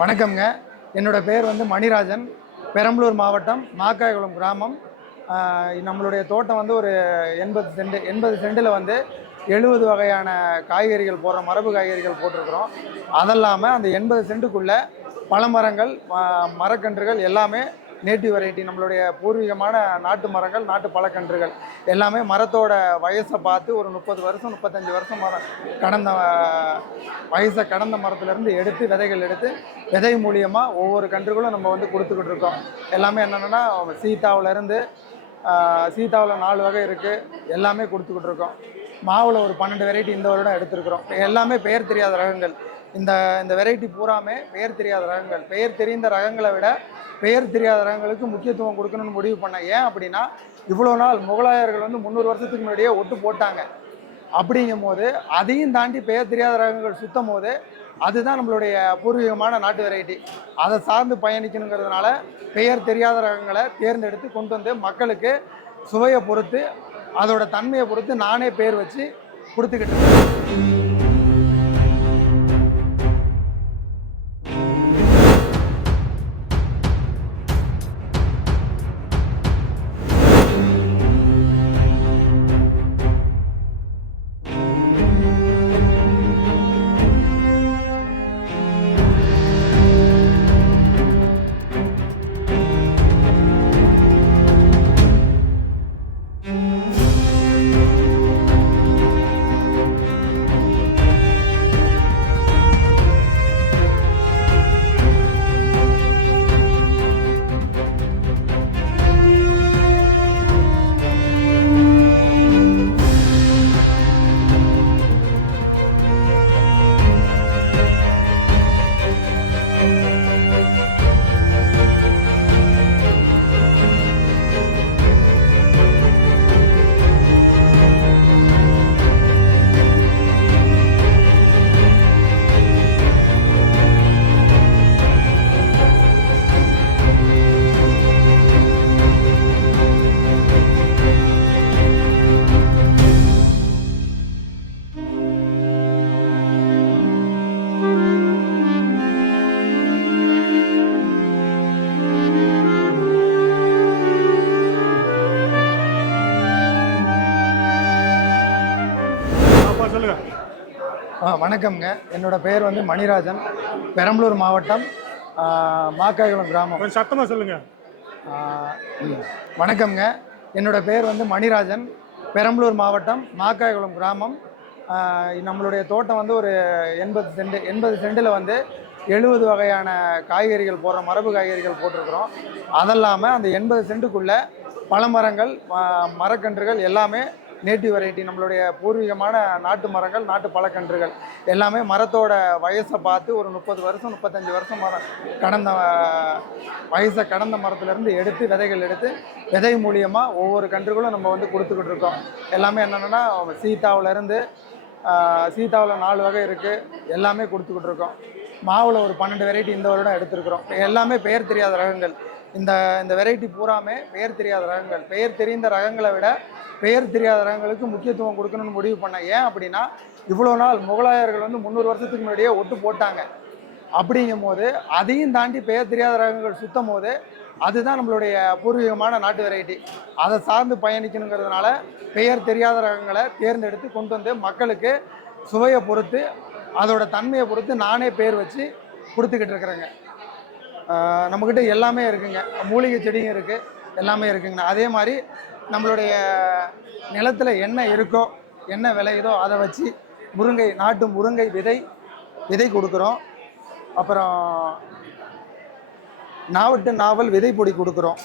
வணக்கம்ங்க. என்னோட பேர் வந்து மணிராஜன். பெரம்பலூர் மாவட்டம் மாக்காய்குளம் கிராமம். நம்மளுடைய தோட்டம் வந்து ஒரு 80 சென்டில் வந்து 70 வகையான காய்கறிகள் போடுறோம், மரபு காய்கறிகள் போட்டிருக்கிறோம். அதல்லாமல் அந்த 80 சென்ட்டுக்குள்ளே பழமரங்கள், மரக்கன்றுகள் எல்லாமே நேட்டிவ் வெரைட்டி, நம்மளுடைய பூர்வீகமான நாட்டு மரங்கள், நாட்டு பழக்கன்றுகள் எல்லாமே மரத்தோட வயசை பார்த்து ஒரு 30 வருஷம் 35 வருஷம் கடந்த வயசை கடந்த மரத்துலேருந்து எடுத்து விதைகள் எடுத்து விதை மூலியமாக ஒவ்வொரு கன்றுகளும் நம்ம வந்து கொடுத்துக்கிட்டு இருக்கோம். எல்லாமே என்னென்னா சீத்தாவிலேருந்து சீத்தாவில் 4 வகை இருக்குது, எல்லாமே கொடுத்துக்கிட்டு இருக்கோம். மாவில் ஒரு 12 வெரைட்டி இந்த வருடம் எடுத்துருக்குறோம். எல்லாமே பெயர் தெரியாத ரகங்கள். இந்த வெரைட்டி பூராமே பெயர் தெரியாத ரகங்கள். பெயர் தெரிந்த ரகங்களை விட பெயர் தெரியாத ரகங்களுக்கு முக்கியத்துவம் கொடுக்கணும்னு முடிவு பண்ணேன். ஏன் அப்படின்னா, இவ்வளோ நாள் முகலாயர்கள் வந்து 300 வருஷத்துக்கு முன்னாடியே ஒட்டு போட்டாங்க. அப்படிங்கும் போது அதையும் தாண்டி பெயர் தெரியாத ரகங்கள் சுத்தம் போது அதுதான் நம்மளுடைய பூர்வீகமான நாட்டு வெரைட்டி. அதை சார்ந்து பயணிக்கணுங்கிறதுனால பெயர் தெரியாத ரகங்களை தேர்ந்தெடுத்து கொண்டு வந்து மக்களுக்கு சுவையை பொறுத்து அதோட தன்மையை பொறுத்து நானே பேர் வச்சு கொடுத்துக்கிட்டு இருக்கேன். வணக்கம்ங்க. என்னோட பேர் வந்து மணிராஜன். பெரம்பலூர் மாவட்டம் மாக்காய்குளம் கிராமம். சத்தமாக சொல்லுங்கள். வணக்கம்ங்க. என்னோட பேர் வந்து மணிராஜன். பெரம்பலூர் மாவட்டம் மாக்காய்குளம் கிராமம். நம்மளுடைய தோட்டம் வந்து ஒரு 80 சென்டில் வந்து 70 வகையான காய்கறிகள் போடுறோம், மரபு காய்கறிகள் போட்டிருக்கிறோம். அதல்லாமல் அந்த 80 சென்ட்டுக்குள்ளே பழமரங்கள், மரக்கன்றுகள் எல்லாமே நேட்டிவ் வெரைட்டி, நம்மளுடைய பூர்வீகமான நாட்டு மரங்கள், நாட்டு பழக்கன்றுகள் எல்லாமே மரத்தோட வயசை பார்த்து ஒரு 30 வருஷம் 35 வருஷம் கடந்த வயசை கடந்த மரத்துலேருந்து எடுத்து விதைகள் எடுத்து விதை மூலியமாக ஒவ்வொரு கன்றுகளும் நம்ம வந்து கொடுத்துக்கிட்டு இருக்கோம். எல்லாமே என்னென்னா சீத்தாவிலேருந்து சீத்தாவில் 4 வகை இருக்குது, எல்லாமே கொடுத்துக்கிட்டு இருக்கோம். மாவில் ஒரு 12 வெரைட்டி இந்த வருடம் எடுத்துருக்குறோம். எல்லாமே பெயர் தெரியாத ரகங்கள். இந்த வெரைட்டி பூராமே பெயர் தெரியாத ரகங்கள். பெயர் தெரிந்த ரகங்களை விட பெயர் தெரியாத ரகங்களுக்கு முக்கியத்துவம் கொடுக்கணும்னு முடிவு பண்ணேன். ஏன் அப்படின்னா, இவ்வளோ நாள் முகலாயர்கள் வந்து 300 வருஷத்துக்கு முன்னாடியே ஒட்டு போட்டாங்க. அப்படிங்கும் போது அதையும் தாண்டி பெயர் தெரியாத ரகங்கள் சுத்தம் போது அதுதான் நம்மளுடைய பூர்வீகமான நாட்டு வெரைட்டி. அதை சார்ந்து பயணிக்கணுங்கிறதுனால பெயர் தெரியாத ரகங்களை தேர்ந்தெடுத்து கொண்டு வந்து மக்களுக்கு சுவையை பொறுத்து அதோட தன்மையை பொறுத்து நானே பேர் வச்சு கொடுத்துக்கிட்டு இருக்கிறேங்க. நம்மக்கிட்ட எல்லாமே இருக்குங்க. மூலிகை செடியும் இருக்குது, எல்லாமே இருக்குங்கண்ணா. அதே மாதிரி நம்மளுடைய நிலத்தில் என்ன இருக்கோ, என்ன விளையுதோ அதை வச்சு நாட்டு முருங்கை விதை கொடுக்குறோம். அப்புறம் நாவல் விதை பொடி கொடுக்குறோம்.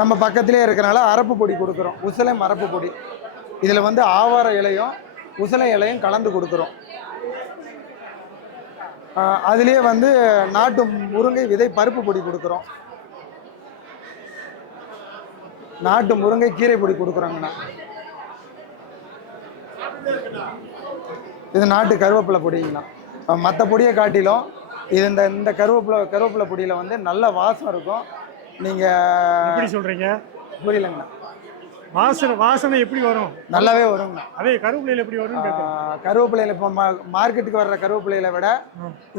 நம்ம பக்கத்திலே இருக்கிறனால அரப்பு பொடி கொடுக்குறோம், உசலை மரப்பு பொடி. இதில் வந்து ஆவார இலையும் உசலை இலையும் கலந்து கொடுக்குறோம். அதுலேயே வந்து நாட்டு முருங்கை விதை பருப்பு பொடி கொடுக்குறோம். நாட்டு முருங்கை கீரை பொடி கொடுக்குறோங்கண்ணா. இது நாட்டு கருவேப்பிலை பொடிங்கண்ணா. மற்ற பொடியை காட்டிலும் இது இந்த கருவேப்பிலை பொடியில் வந்து நல்ல வாசம் இருக்கும். நீங்கள் எப்படி சொல்கிறீங்க? புரியலங்கண்ணா. வாசனை எப்படி வரும்? நல்லாவே வருங்கண்ணா. அதே கருவேப்பிலையில் எப்படி வரும்? கருவேப்பிலையில் இப்போ மார்க்கெட்டுக்கு வர்ற கருவேப்பிலையில விட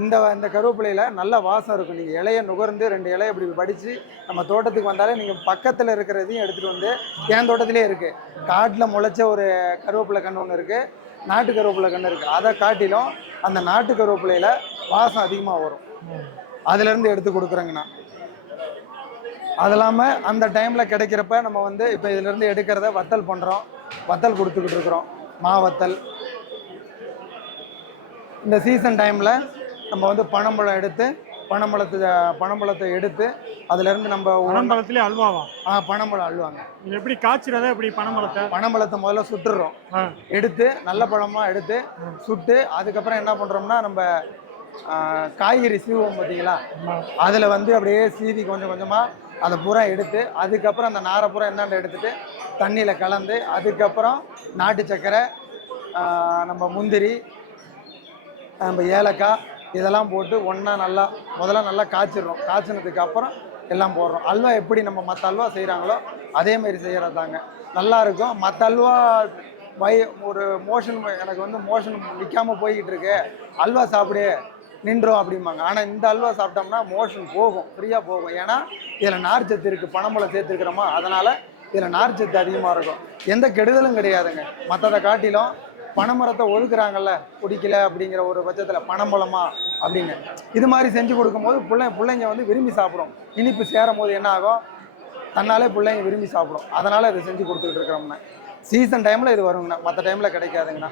இந்த கருவேப்பிலையில் நல்ல வாசம் இருக்கும். நீங்கள் இலையை நுகர்ந்து 2 இலையை இப்படி படித்து நம்ம தோட்டத்துக்கு வந்தாலே நீங்கள் பக்கத்தில் இருக்கிறதையும் எடுத்துகிட்டு வந்து என் தோட்டத்திலே இருக்குது. காட்டில் முளைச்ச ஒரு கருவேப்பிலை கன்று ஒன்று இருக்குது, நாட்டு கருவேப்பிலை கன்று இருக்குது. அதை காட்டிலும் அந்த நாட்டு கருவேப்பிலையில் வாசம் அதிகமாக வரும். அதுலேருந்து எடுத்து கொடுக்குறேங்கண்ணா. அது இல்லாமல் அந்த டைமில் கிடைக்கிறப்ப நம்ம வந்து இப்போ இதிலேருந்து எடுக்கிறத வத்தல் பண்ணுறோம், வத்தல் கொடுத்துக்கிட்டு இருக்கிறோம், மாவத்தல். இந்த சீசன் டைமில் நம்ம வந்து பனம்பழத்தை எடுத்து அதுலேருந்து நம்ம பனம்பழத்துலேயே அல்வாவா? பனம்பழம் அல்வாங்க. எப்படி காய்ச்சிறதா? எப்படி பனம்பழத்தை முதல்ல சுட்டுடுறோம், எடுத்து நல்ல பழமாக எடுத்து சுட்டு அதுக்கப்புறம் என்ன பண்ணுறோம்னா நம்ம காய்கறி சீவோம் பார்த்தீங்களா, அதில் வந்து அப்படியே சீவி கொஞ்சம் கொஞ்சமாக அதை பூரா எடுத்து அதுக்கப்புறம் அந்த நாரை பூரா என்னென்ன எடுத்துகிட்டு தண்ணியில் கலந்து அதுக்கப்புறம் நாட்டு சர்க்கரை, நம்ம முந்திரி, நம்ம ஏலக்காய் இதெல்லாம் போட்டு ஒன்றா முதல்ல நல்லா காய்ச்சிடுறோம். காய்ச்சினதுக்கு அப்புறம் எல்லாம் போடுறோம். அல்வா எப்படி நம்ம மற்ற அல்வா செய்கிறாங்களோ அதேமாரி செய்கிறதாங்க, நல்லாயிருக்கும். மற்ற அல்வா ஒரு எனக்கு வந்து மோஷன் நிற்காமல் போய்கிட்டு இருக்கு, அல்வா சாப்பிடு நின்றோம் அப்படிம்பாங்க. ஆனால் இந்த அல்வா சாப்பிட்டோம்னா மோஷன் போகும், ஃப்ரீயாக போகும். ஏன்னா இதில் நார்ச்சத்து இருக்குது, பனம்பழம் சேர்த்துருக்கிறோமா, அதனால் இதில் நார்ச்சத்து அதிகமாக இருக்கும். எந்த கெடுதலும் கிடையாதுங்க. மற்றதை காட்டிலும் பனைமரத்தை ஒதுக்குறாங்கல்ல, பிடிக்கல அப்படிங்கிற ஒரு பட்சத்தில் பனம்பழமா அப்படின்னு இது மாதிரி செஞ்சு கொடுக்கும்போது பிள்ளைங்க வந்து விரும்பி சாப்பிடும். இனிப்பு சேரும் போது என்ன ஆகும், தன்னாலே பிள்ளைங்க விரும்பி சாப்பிடும். அதனால் இதை செஞ்சு கொடுத்துக்கிட்டு இருக்கிறோம்னா சீசன் டைமில் இது வருங்கண்ணா, மற்ற டைமில் கிடைக்காதுங்கண்ணா.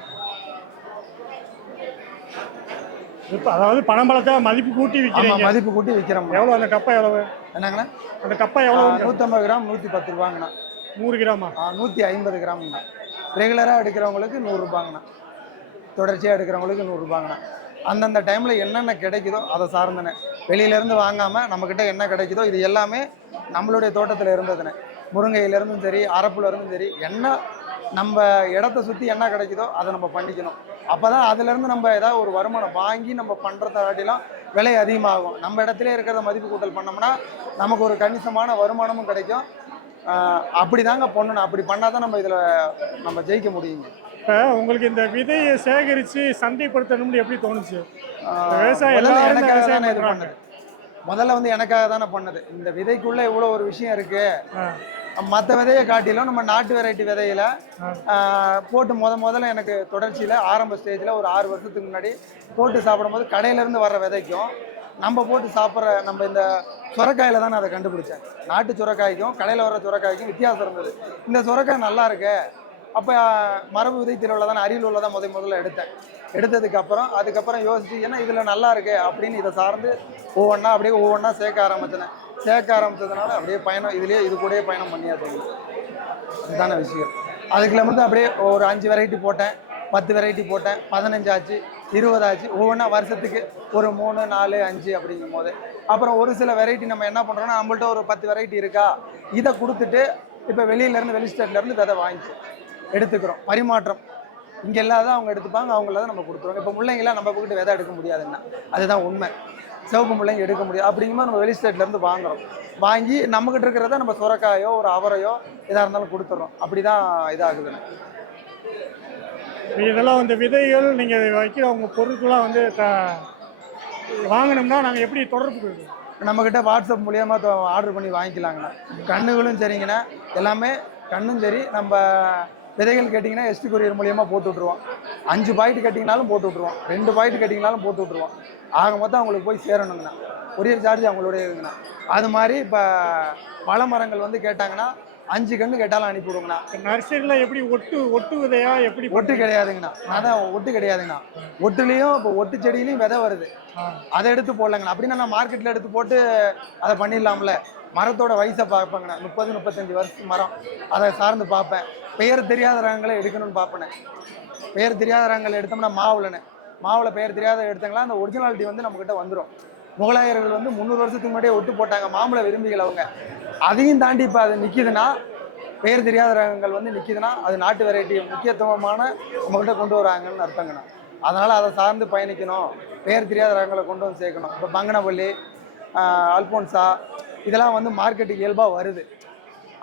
இப்போ அதாவது பனம்பழத்தை மதிப்பு கூட்டி விற்கிறோம். மதிப்பு கூட்டி விற்கிறோம். எவ்வளோ அந்த கப்பை? எவ்வளவு என்னங்கண்ணா அந்த கப்பை? எவ்வளோ? 150 கிராம் 110 ரூபாங்கண்ணா. 100 கிராமா? 150 கிராம்ங்கண்ணா. ரெகுலராக எடுக்கிறவங்களுக்கு 100 ரூபாங்கண்ணா, தொடர்ச்சியாக எடுக்கிறவங்களுக்கு 100 ரூபாங்கண்ணா. அந்தந்த டைமில் என்னென்ன கிடைக்குதோ அதை சார்ந்தனே, வெளியிலேருந்து வாங்காமல் நம்மக்கிட்ட என்ன கிடைக்குதோ இது எல்லாமே நம்மளுடைய தோட்டத்தில் இருந்ததுனே. முருங்கையிலேருந்தும் சரி, அரப்புலேருந்தும் சரி, என்ன நம்ம இடத்த சுற்றி என்ன கிடைக்குதோ அதை நம்ம பண்ணிக்கணும். அப்போ தான் அதுலேருந்து நம்ம ஏதாவது ஒரு வருமானம் வாங்கி நம்ம பண்ணுறத காட்டிலும் விலை அதிகமாகும். நம்ம இடத்துல இருக்கிறத மதிப்பு கூட்டல் பண்ணோம்னா நமக்கு ஒரு கணிசமான வருமானமும் கிடைக்கும். அப்படி தாங்க பண்ணணும். அப்படி பண்ணால் தான் நம்ம இதில் நம்ம ஜெயிக்க முடியுங்க. இப்போ உங்களுக்கு இந்த விதையை சேகரித்து சந்தைப்படுத்தணும்னு எப்படி தோணுச்சு? விவசாயம் எனக்காக தானே இது பண்ணது. முதல்ல வந்து எனக்காக தானே பண்ணது. இந்த விதைக்குள்ளே இவ்வளோ ஒரு விஷயம் இருக்குது. மற்ற விதையை காட்டிலும் நம்ம நாட்டு வெரைட்டி விதையில போட்டு முதல்ல எனக்கு தொடர்ச்சியில் ஆரம்ப ஸ்டேஜில் ஒரு 6 வருஷத்துக்கு முன்னாடி போட்டு சாப்பிடும்போது கடையிலேருந்து வர்ற விதைக்கும் நம்ம போட்டு சாப்பிட்ற நம்ம இந்த சுரக்காயில் தான் நான் அதை கண்டுபிடிச்சேன். நாட்டு சுரக்காய்க்கும் கடையில் வர்ற சுரக்காய்க்கும் வித்தியாசம் இருந்தது. இந்த சுரக்காய் நல்லா இருக்கு. அப்போ மரபு விதைத்திருவில் தான் அரியலூரில் தான் முதல்ல அதுக்கப்புறம் யோசிச்சு ஏன்னா இதில் நல்லா இருக்கு அப்படின்னு இதை சார்ந்து ஒவ்வொன்றா சேர்க்க ஆரம்பித்ததுனால அப்படியே பயணம் இது கூடயே பயணம் பண்ணியாச்சு. அதுதான விஷயம். அதுக்குள்ள வந்து அப்படியே ஒரு 5 வெரைட்டி போட்டேன், 10 வெரைட்டி போட்டேன், 15 ஆச்சு, 20 ஆச்சு. ஒவ்வொன்றா வருஷத்துக்கு ஒரு 3, 4, 5 அப்படிங்கும் போது அப்புறம் ஒரு சில வெரைட்டி நம்ம என்ன பண்ணுறோம்னா நம்மள்ட்ட ஒரு 10 வெரைட்டி இருக்கா, இதை கொடுத்துட்டு இப்போ வெளி ஸ்டேட்லேருந்து விதை வாங்கி எடுத்துக்கிறோம். பரிமாற்றம் இங்கே இல்லாத அவங்க எடுத்துப்பாங்க, அவங்கள தான் நம்ம கொடுத்துருவோம். இப்போ முள்ளைங்களாம் நம்ம போக்கிட்டு விதை எடுக்க முடியாதுன்னா அதுதான் உண்மை. சிவப்பு முள்ளைங்க எடுக்க முடியாது. அப்படிங்கும்போது நம்ம வெளி ஸ்டேட்லேருந்து வாங்குகிறோம். வாங்கி நம்மக்கிட்ட இருக்கிறத நம்ம சுரக்காயோ ஒரு அவரையோ எதாக இருந்தாலும் கொடுத்துட்றோம். அப்படி தான் இதாகுதுண்ணே. இதெல்லாம் இந்த விதைகள் நீங்கள் வைக்கிற உங்கள் பொருட்கள்லாம் வந்து வாங்கணும்னா நாங்கள் எப்படி தொடர்பு கொடுக்கணும்? நம்மக்கிட்ட வாட்ஸ்அப் மூலியமாக ஆர்டர் பண்ணி வாங்கிக்கலாங்கண்ணா. கண்ணுகளும் சரிங்கண்ணா, எல்லாமே கண்ணும் சரி. நம்ம விதைகள் கேட்டிங்கன்னா எஸ்டி கொரியர் மூலியமாக போட்டு விட்ருவோம். 5 பாக்கெட் கேட்டிங்கனாலும் போட்டு விட்ருவோம், 2 பாக்கெட் கேட்டிங்கனாலும் போட்டு விட்ருவோம். ஆக மொத்தம் அவங்களுக்கு போய் சேரணுங்கண்ணா. கொரியர் சார்ஜ் அவங்களுடைய இருக்குங்கண்ணா. அது மாதிரி இப்போ பல மரங்கள் வந்து கேட்டாங்கன்னா 5 கன்று கேட்டாலும் அனுப்பிவிடுங்கண்ணா. நர்சரியில் எப்படி ஒட்டு விதையா? எப்படி? ஒட்டு கிடையாதுங்கண்ணா. அதான் ஒட்டு கிடையாதுங்கண்ணா. ஒட்டுலேயும் இப்போ ஒட்டு செடியிலையும் விதை வருது, அதை எடுத்து போடலங்கண்ணா. அப்படின்னா நான் மார்க்கெட்டில் எடுத்து போட்டு அதை பண்ணிடலாம்ல. மரத்தோட வயசை பார்ப்பேங்கண்ணா. 30-35 வருஷம் மரம், அதை சார்ந்து பார்ப்பேன். பெயர் தெரியாத ரகங்களை எடுக்கணும்னு பார்ப்பேன். பெயர் தெரியாத ரகங்களை எடுத்தோம்னா மாவில் பெயர் தெரியாத எடுத்தாங்களா அந்த ஒரிஜினாலிட்டி வந்து நம்மக்கிட்ட வந்துடும். முகலாயர்கள் வந்து 300 வருஷத்துக்கு முன்னாடியே ஒட்டு போட்டாங்க, மாம்பழ விரும்பிகள் அவங்க. அதையும் தாண்டி இப்போ அது நிற்கிதுன்னா, பெயர் தெரியாத ரகங்கள் வந்து நிற்கிதுன்னா அது நாட்டு வெரைட்டி முக்கியத்துவமான நம்மக்கிட்ட கொண்டு வராங்கன்னு அர்த்தங்கண்ணா. அதனால் அதை சார்ந்து பயணிக்கணும், பெயர் தெரியாத ரகங்களை கொண்டு வந்து சேர்க்கணும். இப்போ பங்கனப்பள்ளி, அல்போன்சா இதெல்லாம் வந்து மார்க்கெட்டுக்கு இயல்பாக வருது.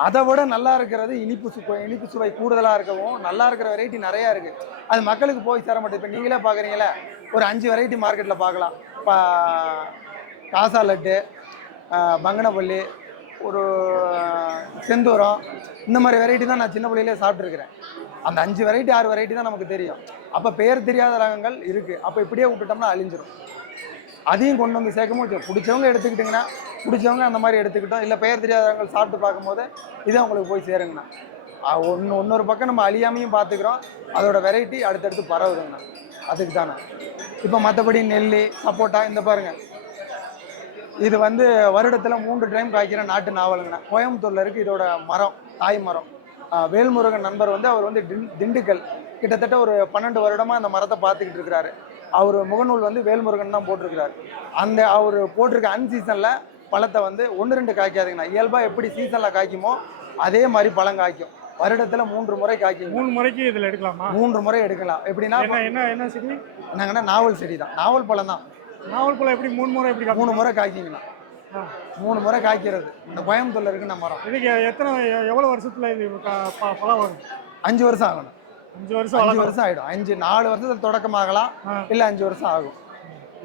அதை விட நல்லா இருக்கிறது இனிப்பு சுவை கூடுதலாக இருக்கவும் நல்லா இருக்கிற வெரைட்டி நிறையா இருக்குது. அது மக்களுக்கு போய் சேர மாட்டேது. இப்போ நீங்களே பார்க்குறீங்களே, ஒரு 5 வெரைட்டி மார்க்கெட்டில் பார்க்கலாம். இப்போ காசா லட்டு, பங்கனப்பள்ளி, ஒரு செந்தூரம், இந்த மாதிரி வெரைட்டி தான் நான் சின்ன பிள்ளையிலே சாப்பிட்ருக்கிறேன். அந்த 5 வெரைட்டி 6 வெரைட்டி தான் நமக்கு தெரியும். அப்போ பேர் தெரியாத ரகங்கள் இருக்குது. அப்போ இப்படியே விட்டுட்டோம்னா அழிஞ்சிடும். அதையும் கொண்டு வந்து சேர்க்கவும் பிடிச்சவங்க எடுத்துக்கிட்டிங்கன்னா பிடிச்சவங்க அந்த மாதிரி எடுத்துக்கிட்டோம். இல்லை பெயர் தெரியாத ரகங்கள் சாப்பிட்டு பார்க்கும்போது இது அவங்களுக்கு போய் சேருங்கண்ணா. இன்னொரு பக்கம் நம்ம அழியாமையும் பார்த்துக்கிறோம். அதோட வெரைட்டி அடுத்தடுத்து பரவுதுங்கண்ணா. அதுக்கு தானே. இப்போ மற்றபடி நெல்லி, சப்போட்டா, இந்த பாருங்கள், இது வந்து வருடத்தில் 3 டைம் காய்க்கிற நாட்டு நாவலுங்கண்ணா. கோயம்புத்தூரில் இருக்குது இதோட மரம், தாய் மரம். வேல்முருகன் நண்பர் வந்து அவர் வந்து திண்டுக்கல் கிட்டத்தட்ட ஒரு 12 வருடமாக அந்த மரத்தை பார்த்துக்கிட்டு இருக்கிறாரு. அவர் முகநூல் வந்து வேல்முருகன் தான் போட்டிருக்கிறாரு. அந்த அவர் போட்டிருக்க அன்சீசனில் பழத்தை வந்து 1-2 காய்க்காதுங்கண்ணா. இயல்பாக எப்படி சீசனில் காய்க்குமோ அதே மாதிரி பழம் காய்க்கும். வருடத்தில் 3 முறை காய்க்கும். 3 முறைக்கு இதில் எடுக்கலாமா? 3 முறை எடுக்கலாம். எப்படின்னா என்ன செடி என்னங்கன்னா நாவல் செடி தான், நாவல் பழம் தான். நாவல் பழம் எப்படி 3 முறை எப்படி 3 முறை காய்க்குங்கண்ணா. 3 முறை காய்க்கிறது இந்த கோயம்புத்தூர்ல இருக்குண்ணா மரம். இதுக்கு எவ்வளோ வருஷத்தில் இது பழம் வரும்? 5 வருஷம் ஆகணும். 5 வருஷம் ஆகிடும். 4 வருஷத்துல தொடக்கமாகலாம், இல்லை 5 வருஷம் ஆகும்.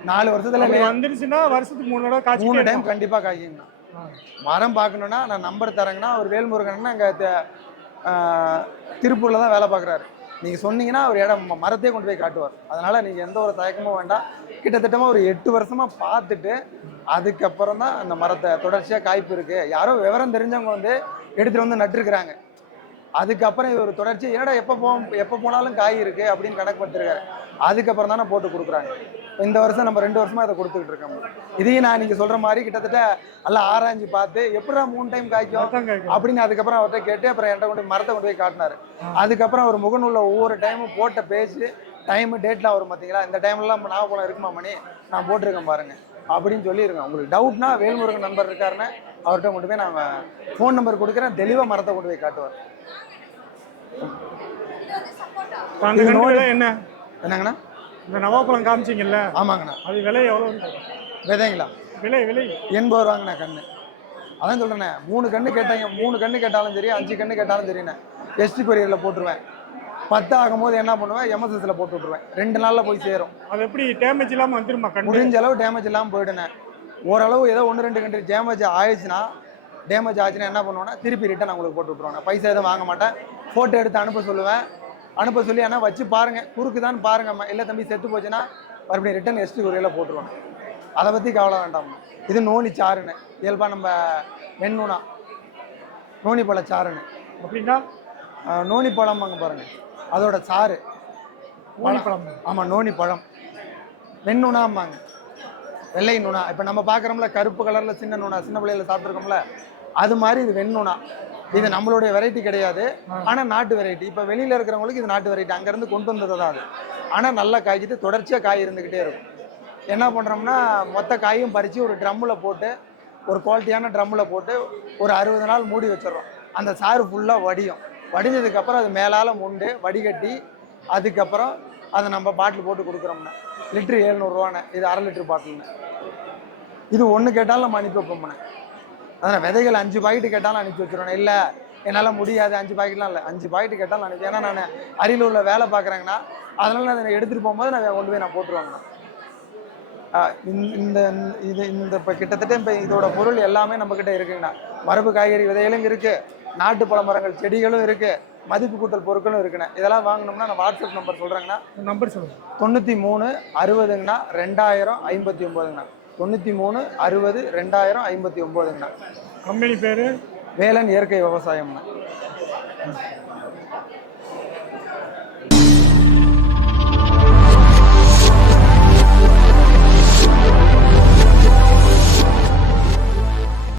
4 வருஷத்துல வந்துருச்சுன்னா வருஷத்துக்கு 3 தடவை காய்ச்சி 3 டைம் கண்டிப்பாக காய்க்குங்கண்ணா. மரம் பார்க்கணுன்னா நான் நம்பர் தரேங்கன்னா, அவர் வேல்முருகன்னா அங்கே திருப்பூரில் தான் வேலை பார்க்குறாரு. நீங்கள் சொன்னீங்கன்னா அவர் மரத்தையே கொண்டு போய் காட்டுவார். அதனால் நீங்கள் எந்த ஒரு தயக்கமும் வேண்டாம். கிட்டத்தட்ட ஒரு 8 வருஷமாக பார்த்துட்டு அதுக்கப்புறம் தான் அந்த மரத்தை தொடர்ச்சியாக காய்ப்பு இருக்குது. யாரோ விவரம் தெரிஞ்சவங்க வந்து எடுத்துகிட்டு வந்து நட்டுருக்குறாங்க. அதுக்கப்புறம் இது ஒரு தொடர்ச்சி, ஏன்னா எப்போ போனாலும் காய் இருக்குது அப்படின்னு கணக்கு படுத்திருக்காரு. அதுக்கப்புறம் தானே போட்டு கொடுக்குறாங்க. இந்த வருஷம் நம்ம 2 வருஷமாக இதை கொடுத்துக்கிட்டு இருக்கோம். இதையும் நான் நீங்கள் சொல்கிற மாதிரி கிட்டத்தட்ட நல்லா ஆராய்ஞ்சு பார்த்து எப்படா 3 டைம் காய்க்கும் அப்படின்னு அதுக்கப்புறம் அவர்கிட்ட கேட்டு அப்புறம் என்கிட்ட கொண்டு மரத்தை கொண்டு போய் காட்டினார். அதுக்கப்புறம் அவர் முகநூலில் ஒவ்வொரு டைமும் போட்ட பேஜ் டைமு டேட்லாம் வரும் பார்த்தீங்களா, இந்த டைம்லாம் நாகப்பழம் இருக்குமா மணி நான் போட்டிருக்கேன் பாருங்கள் அப்படின்னு சொல்லியிருக்கேன். உங்களுக்கு டவுட்னா வேல்முருகன் நண்பர் இருக்காருன்னு அவர்கிட்ட கொண்டு போய் நாங்கள் ஃபோன் நம்பர் கொடுக்குறேன். தெளிவாக மரத்தை கொண்டு போய் காட்டுவார். என்ன என்னங்கண்ணா இந்த நவாப்பழம் காமிச்சிங்கல்ல? ஆமாங்கண்ணா. அது விலை எவ்வளோ? விதைங்களா? விலை 80 ரூபாங்கண்ணா கண்ணு. அதான் சொல்கிறேண்ணே, 3 கன்று கேட்டாங்க, 3 கன்று கேட்டாலும் சரி, 5 கன்று கேட்டாலும் சரிண்ணே, எஸ்டி கொரியரில் போட்டுருவேன். 10 ஆகும்போது என்ன பண்ணுவேன், எம்எஸ்எஸ்ல போட்டு விட்ருவேன். 2 நாளில் போய் சேரும். அது எப்படி டேமேஜ் இல்லாமல் வந்துருமா? முடிஞ்ச அளவு டேமேஜ் இல்லாமல் போயிடுனேன். ஓரளவு ஏதோ 1-2 கன்று டேமேஜ் ஆயிடுச்சுன்னா என்ன பண்ணுவேன்னா திருப்பி ரிட்டன் உங்களுக்கு போட்டு விட்ருவாங்க. பைசா எதுவும் வாங்க மாட்டேன். ஃபோட்டோ எடுத்து அனுப்ப சொல்லுவேன். அனுப்ப சொல்லி ஆனால் வச்சு பாருங்கள், குறுக்குதான்னு பாருங்கம்மா. இல்லை தம்பி செத்து போச்சுன்னா மறுபடியும் ரிட்டன் எஸ்டி கொரியரில் போட்டுருவாங்க. அதை பற்றி கவலை வேண்டாம். இது நோனி சாறுன்னு, இயல்பாக நம்ம வெண்ணூனா நோனி பழ சாறுன்னு. அப்படின்னா நோனி பழம் வாங்க பாருங்கள், அதோட சாறு வாழைப்பழம். ஆமாம், நோனி பழம். வெண்ணூனாம்பாங்க, வெள்ளை நூனா. இப்போ நம்ம பார்க்குறோம்ல கருப்பு கலரில் சின்ன நூனா, சின்ன பிள்ளையில சாப்பிட்ருக்கோம்ல, அது மாதிரி இது வெண்ணூனா. இது நம்மளுடைய வெரைட்டி கிடையாது, ஆனால் நாட்டு வெரைட்டி. இப்போ வெளியில் இருக்கிறவங்களுக்கு இது நாட்டு வெரைட்டி, அங்கேருந்து கொண்டு வந்தது தான் அது. ஆனால் நல்லா காய்ச்சிட்டு தொடர்ச்சியாக காய் இருந்துக்கிட்டே இருக்கும். என்ன பண்ணுறோம்னா மொத்த காயும் பறித்து ஒரு ட்ரம்மில் போட்டு, ஒரு குவாலிட்டியான ட்ரம்மில் போட்டு ஒரு 60 நாள் மூடி வச்சிடறோம். அந்த சாறு ஃபுல்லாக வடியும். வடிஞ்சதுக்கப்புறம் அது மேலால் முண்டு வடிகட்டி அதுக்கப்புறம் அதை நம்ம பாட்டில் போட்டு கொடுக்குறோம்னா லிட்ரு 700 ரூபாண்ணே. இது 1/2 லிட்டர் பாட்டில்னு. இது ஒன்று கேட்டாலும் நம்ம அனுப்பி வைப்போம்ண்ணே. அதனால் விதைகள் 5 பாக்கெட்டு கேட்டாலும் அனுப்பி வச்சுருவேன். இல்லை என்னால் முடியாது 5 பாக்கெட்லாம் இல்லை, 5 பாக்கெட்டு கேட்டாலும் அனுப்பி. ஏன்னா நான் அரியலூரில் வேலை பார்க்குறேங்கன்னா அதனால் நான் அதை எடுத்துகிட்டு போகும்போது நான் கொண்டு போய் நான் போட்டுருவாங்கண்ணா. இந்த இப்போ கிட்டத்தட்ட இப்போ இதோட பொருள் எல்லாமே நம்மக்கிட்ட இருக்குங்கண்ணா. மரபு காய்கறி விதைகளும் இருக்குது, நாட்டு பழமரங்கள் செடிகளும் இருக்குது, மதிப்பு கூட்டல் பொருட்களும் இருக்குண்ணா. இதெல்லாம் வாங்கணும்னா நான் வாட்ஸ்அப் நம்பர் சொல்கிறேங்கண்ணா. நம்பர் சொல்லுங்கள். 93 60ங்கண்ணா 2000 59ங்கண்ணா. 93 60 2000 59ங்கண்ணா. கம்பெனி பேர் வேலன் இயற்கை விவசாயம்ண்ணா.